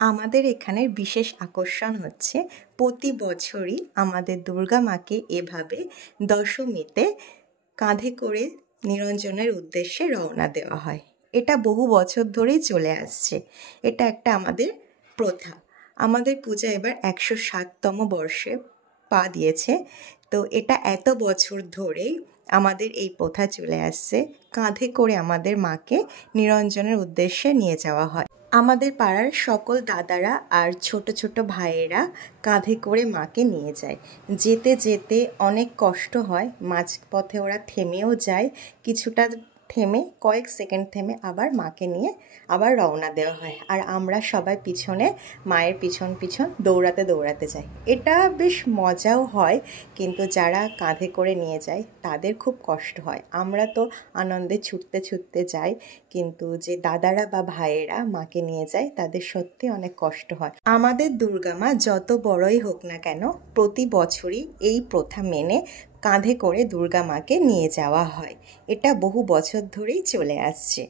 আমাদের এখানের বিশেষ আকর্ষণ হচ্ছে প্রতি বছরই আমাদের দুর্গা মাকে এভাবে দশমীতে কাঁধে করে নিরঞ্জনের উদ্দেশ্যে রওনা দেওয়া হয়। এটা বহু বছর ধরেই চলে আসছে। এটা একটা আমাদের প্রথা। আমাদের পূজা এবার 107তম বর্ষে পা দিয়েছে। তো এটা এত বছর ধরেই আমাদের এই প্রথা চলে আসছে, কাঁধে করে আমাদের মাকে নিরঞ্জনের উদ্দেশ্যে নিয়ে যাওয়া হয়। আমাদের পাড়ার সকল দাদারা আর ছোট ছোট ভাইয়েরা কাঁধে করে মাকে নিয়ে যায়। যেতে যেতে অনেক কষ্ট হয়, মাঝপথে ওরা থেমেও যায়, কিছুটা থেমে কয়েক সেকেন্ড থেমে আবার মাকে নিয়ে আবার রওনা দেওয়া হয়। আর আমরা সবাই পিছনে মায়ের পিছন পিছন দৌড়াতে দৌড়াতে যাই। এটা বেশ মজাও হয়, কিন্তু যারা কাঁধে করে নিয়ে যায় তাদের খুব কষ্ট হয়। আমরা তো আনন্দে ছুটতে ছুটতে যাই, কিন্তু যে দাদারা বা ভাইয়েরা মাকে নিয়ে যায় তাদের সত্যি অনেক কষ্ট হয়। আমাদের দুর্গা মা যত বড়ই হোক না কেন, প্রতি বছরই এই প্রথা মেনে কাঁধে করে দুর্গা মাকে নিয়ে যাওয়া হয়। এটা বহু বছর ধরেই চলে আসছে।